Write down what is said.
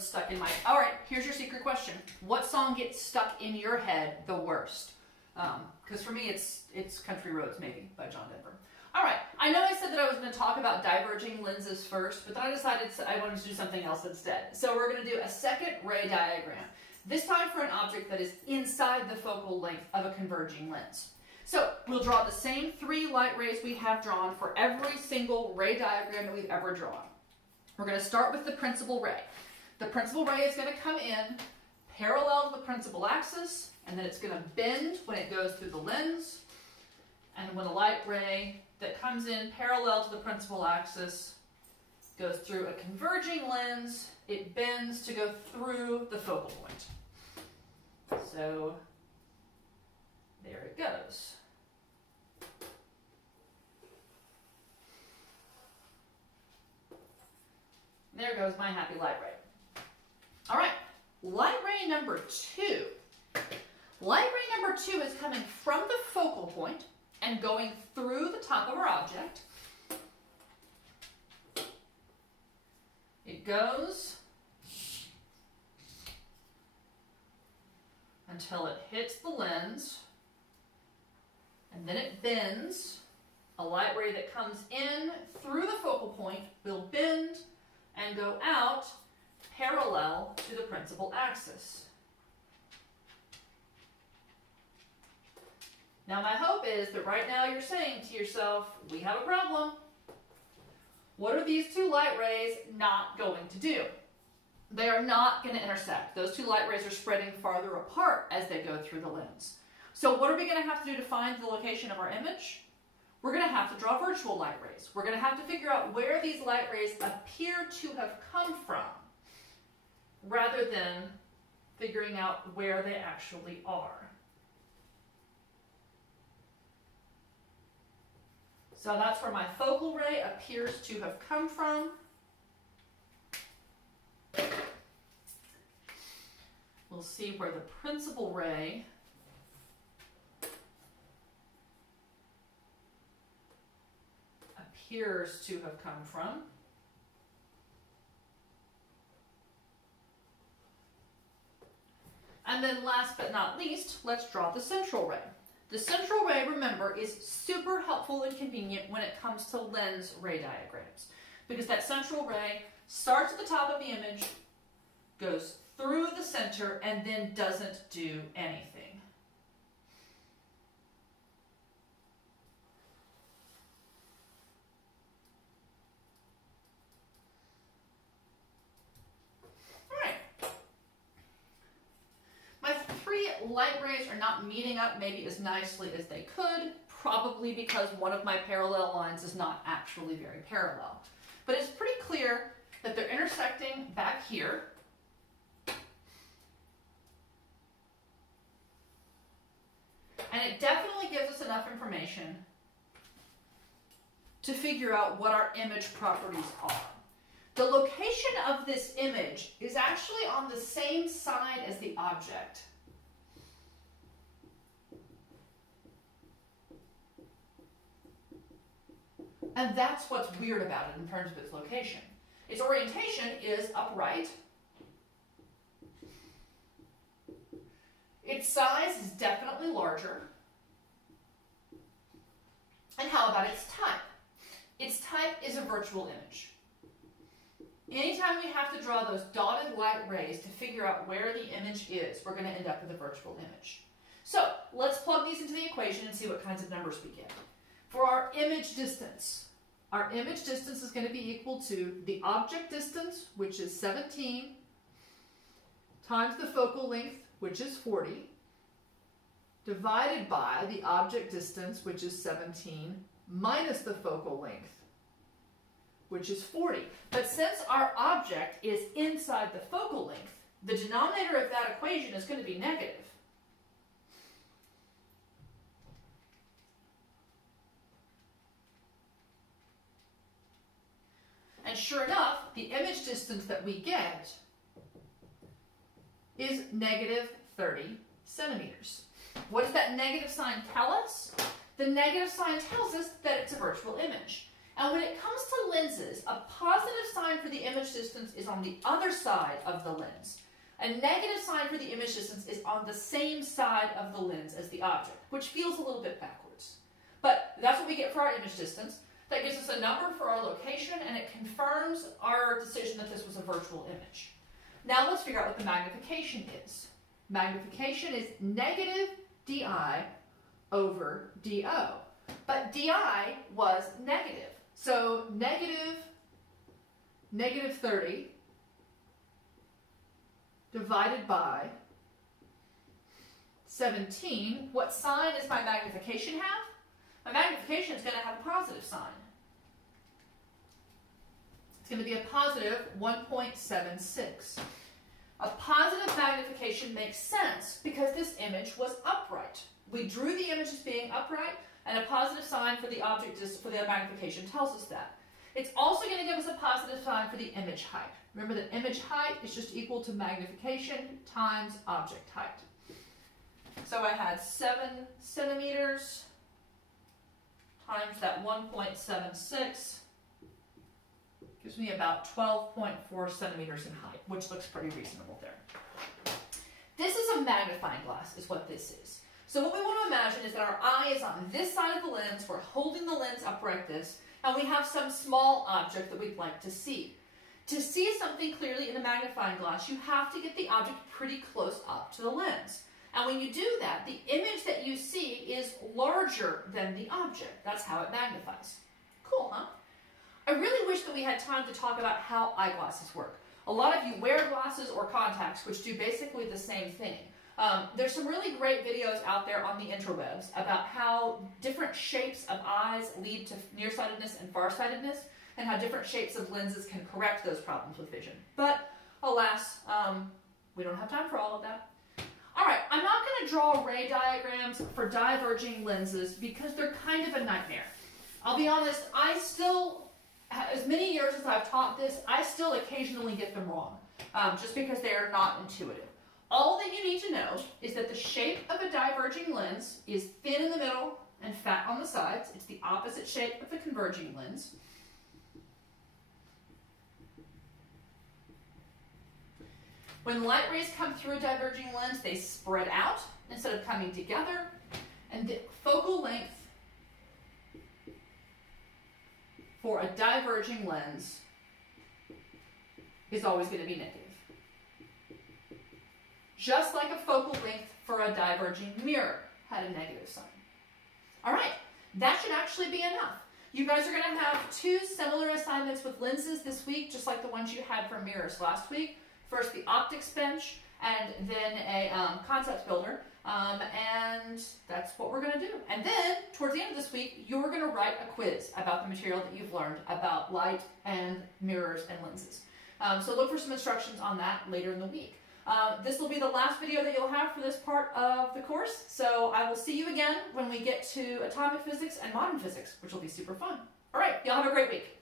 Roads stuck in my... All right, here's your secret question. What song gets stuck in your head the worst? Because for me, it's Country Roads, maybe, by John Denver. All right, I know I said that I was going to talk about diverging lenses first, but then I decided I wanted to do something else instead. So we're going to do a second ray diagram, this time for an object that is inside the focal length of a converging lens. So we'll draw the same 3 light rays we have drawn for every single ray diagram that we've ever drawn. We're going to start with the principal ray. The principal ray is going to come in parallel to the principal axis, and then it's going to bend when it goes through the lens. And when a light ray that comes in parallel to the principal axis goes through a converging lens, it bends to go through the focal point. So there it goes. There goes my happy light ray. All right, light ray number 2. Light ray number 2 is coming from the focal point and going through the top of our object. It goes until it hits the lens, and then it bends. A light ray that comes in through the focal point will bend and go out parallel to the principal axis. Now my hope is that right now you're saying to yourself, we have a problem. What are these 2 light rays not going to do? They are not going to intersect. Those 2 light rays are spreading farther apart as they go through the lens. So what are we going to have to do to find the location of our image? We're going to have to draw virtual light rays. We're going to have to figure out where these light rays appear to have come from, rather than figuring out where they actually are. So that's where my focal ray appears to have come from. We'll see where the principal ray appears to have come from. And then last but not least, let's draw the central ray. The central ray, remember, is super helpful and convenient when it comes to lens ray diagrams, because that central ray starts at the top of the image, goes through the center, and then doesn't do anything. Light rays are not meeting up maybe as nicely as they could, probably because one of my parallel lines is not actually very parallel. But it's pretty clear that they're intersecting back here. And it definitely gives us enough information to figure out what our image properties are. The location of this image is actually on the same side as the object. And that's what's weird about it in terms of its location. Its orientation is upright. Its size is definitely larger. And how about its type? Its type is a virtual image. Anytime we have to draw those dotted light rays to figure out where the image is, we're going to end up with a virtual image. So let's plug these into the equation and see what kinds of numbers we get. For our image distance is going to be equal to the object distance, which is 17, times the focal length, which is 40, divided by the object distance, which is 17, minus the focal length, which is 40. But since our object is inside the focal length, the denominator of that equation is going to be negative. And sure enough, the image distance that we get is negative 30 centimeters. What does that negative sign tell us? The negative sign tells us that it's a virtual image. And when it comes to lenses, a positive sign for the image distance is on the other side of the lens. A negative sign for the image distance is on the same side of the lens as the object, which feels a little bit backwards. But that's what we get for our image distance. That gives us a number for our location, and it confirms our decision that this was a virtual image. Now let's figure out what the magnification is. Magnification is negative di over do. But di was negative. So negative 30 divided by 17. What sign does my magnification have? My magnification is going to have a positive sign. It's going to be a positive 1.76. A positive magnification makes sense because this image was upright. We drew the image as being upright, and a positive sign for the object for the magnification tells us that. It's also going to give us a positive sign for the image height. Remember that image height is just equal to magnification times object height. So I had 7 centimeters times that 1.76 gives me about 12.4 centimeters in height, which looks pretty reasonable there. This is a magnifying glass, is what this is. So what we want to imagine is that our eye is on this side of the lens, we're holding the lens up like this, and we have some small object that we'd like to see. To see something clearly in a magnifying glass, you have to get the object pretty close up to the lens. And when you do that, the image that you see is larger than the object. That's how it magnifies. Cool, huh? I really wish that we had time to talk about how eyeglasses work. A lot of you wear glasses or contacts, which do basically the same thing. There's some really great videos out there on the interwebs about how different shapes of eyes lead to nearsightedness and farsightedness, and how different shapes of lenses can correct those problems with vision. But alas, we don't have time for all of that. All right, I'm not going to draw ray diagrams for diverging lenses because they're kind of a nightmare. I'll be honest, I still, as many years as I've taught this, I still occasionally get them wrong, just because they are not intuitive. All that you need to know is that the shape of a diverging lens is thin in the middle and fat on the sides. It's the opposite shape of the converging lens. When light rays come through a diverging lens, they spread out instead of coming together, and the focal length for a diverging lens is always going to be negative. Just like a focal length for a diverging mirror had a negative sign. All right, that should actually be enough. You guys are going to have 2 similar assignments with lenses this week, just like the ones you had for mirrors last week. First, the optics bench, and then a concept builder, and that's what we're going to do. And then, towards the end of this week, you're going to write a quiz about the material that you've learned about light and mirrors and lenses. So look for some instructions on that later in the week. This will be the last video that you'll have for this part of the course, so I will see you again when we get to atomic physics and modern physics, which will be super fun. All right, y'all have a great week.